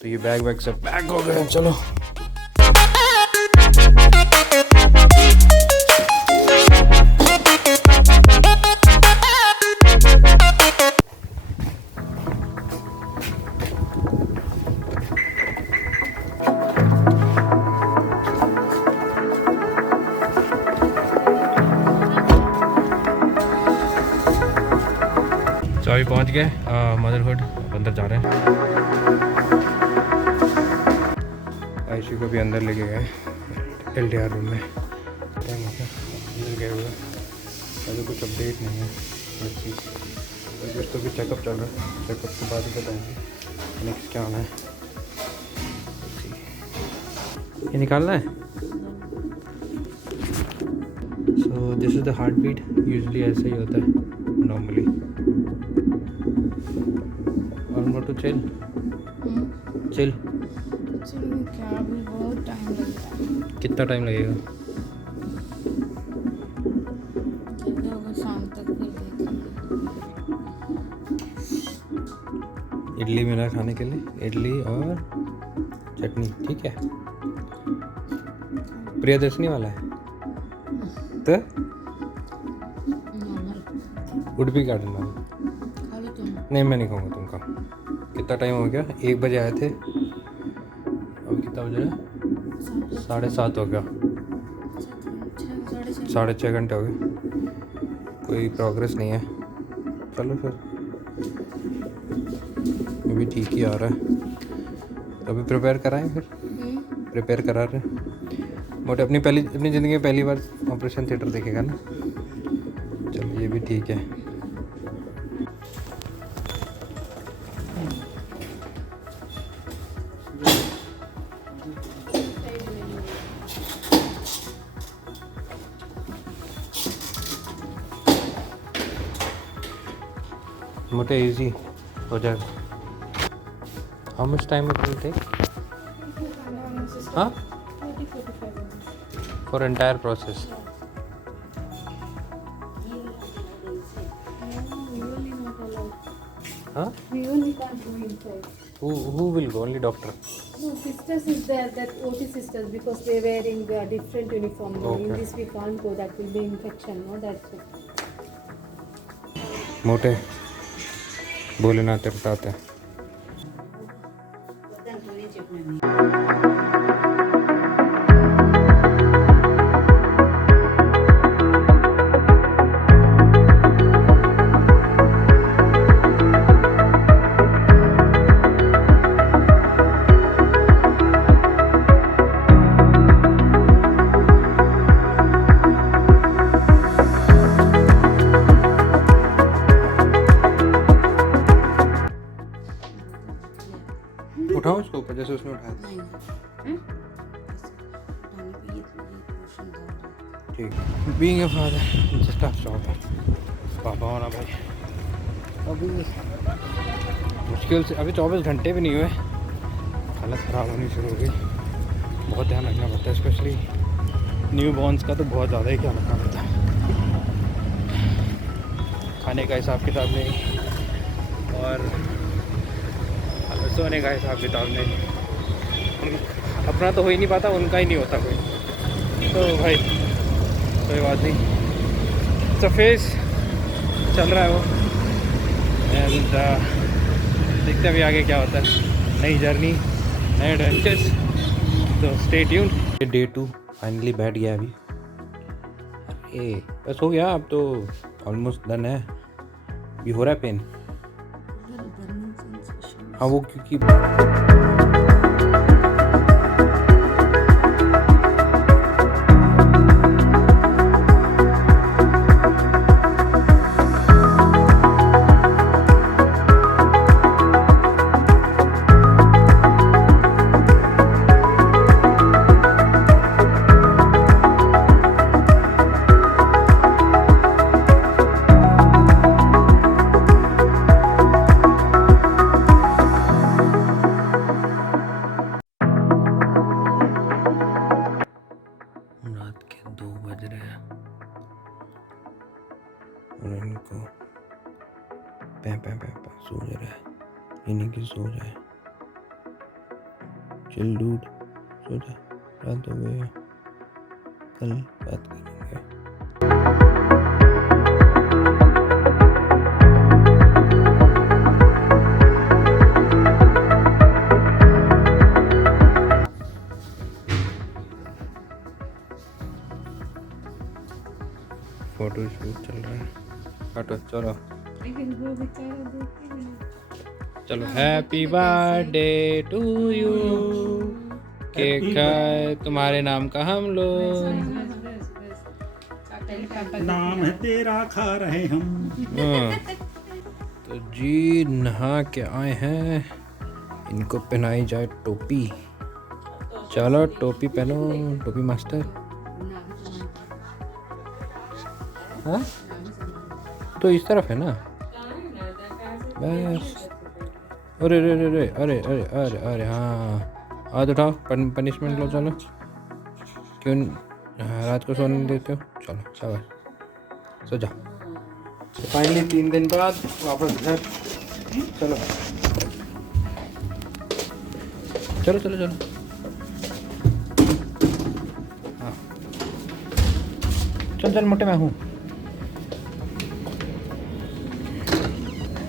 तो ये बैग वैग सब पैक हो गए। चलो तो अभी पहुँच गए मदरहुड। अब अंदर जा रहे हैं। आयशु को भी अंदर लेके गए LDR रूम में। टाइम हो गया अंदर गए हुए। अभी कुछ अपडेट नहीं है हर चीज़। कुछ तो भी चेकअप चल रहा है। चेकअप के बाद ही बताएंगे नेक्स्ट क्या होना है। ये निकालना है। So this is the heartbeat. Usually ऐसा ही होता है नॉर्मली। और टू चिल चिल। क्या अभी बहुत टाइम लगता है। कितना टाइम लगेगा? जल्दी होगा शाम तक फिर देखेंगे। इडली मिला खाने के लिए। इडली और चटनी ठीक है। प्रियदर्शनी वाला है तो उडुपी गार्डन वाला। खा लो तुम। नहीं मैं नहीं खाऊंगा। तुम खाओ। कितना टाइम हो गया? 1 बजे आए थे। अब कितना बज रहा है? 7:30 हो गया। 6.5 घंटे हो गए। कोई प्रोग्रेस नहीं है। चलो फिर ये भी ठीक ही आ रहा है। तो अभी प्रिपेयर कराएं फिर। प्रिपेयर करा रहे हैं। मोटे अपनी ज़िंदगी में पहली बार ऑपरेशन थिएटर देखेगा ना। चलो ये भी ठीक है। मोटे इजी हो जाएगा। How much time it will take? हाँ फॉर एंटायर प्रोसेस। हाँ We only can't go inside. who will go? Only doctor? No, sisters is there, that OT sisters, because they wearing different uniform. No, in Okay. this we can't go, that will be infection, no, that's it. मोटे बोले ना तिरताते हैं। उठाओ उसको ऊपर जैसे उसने उठाया था। ठीक। Being a father just a job. पापा होना भाई अभी मुश्किल से अभी 24 घंटे भी नहीं हुए हालत ख़राब होनी शुरू हो गई। बहुत ध्यान रखना पड़ता है स्पेशली न्यू बॉर्न्स का। तो बहुत ज़्यादा ही ध्यान रखना पड़ता है। खाने का हिसाब किताब नहीं और सोने का हिसाब किताब नहीं। अपना तो हो ही नहीं पाता, उनका ही नहीं होता कोई। तो भाई कोई बात नहीं। सरफेस चल रहा है वो। एंड देखते हैं अभी आगे क्या होता है। नई जर्नी नए एडवेंचर्स। तो स्टे ट्यून्ड। डे 2 फाइनली बैठ गया अभी। ए बस हो गया। अब तो ऑलमोस्ट डन है। अभी हो रहा है पेन। हाँ वो क्योंकि रात के 2 बज रहे हैं और इनको पै सो रहा है। इन्हीं की सो जाए। चिल डूड, सो जा, रात हो गई है, कल बात करेंगे। फोटो शूट चल रहा है, फोटो चलो I can go with चलो। Happy birthday to you, cake खाए तुम्हारे नाम का हम लोग। नाम है तेरा खा रहे हम। हाँ। तो जी नहा के आए हैं, इनको पहनाई जाए टोपी। चलो टोपी पहनो, टोपी मास्टर। हाँ तो इस तरफ है ना, बस। अरे अरे अरे अरे अरे अरे अरे हाँ, हाथ उठाओ, पनिशमेंट लो। चलो क्यों रात को सोने नहीं देते हो? चलो शाबाश, सो जा। फाइनली 3 दिन बाद वापस घर। चलो चलो चलो चलो। हाँ चल चल मोटे, मैं हूँ।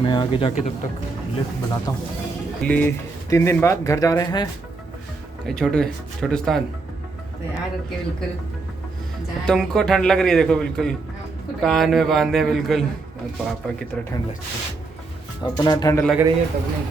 मैं आगे जाके तब तक लिफ्ट बनाता हूँ। 3 दिन बाद घर जा रहे हैं। छोटे स्थान, तुमको ठंड लग रही है, देखो बिल्कुल कान में बांधे, बिल्कुल पापा की तरह ठंड लगती है। अपना ठंड लग रही है तब नहीं।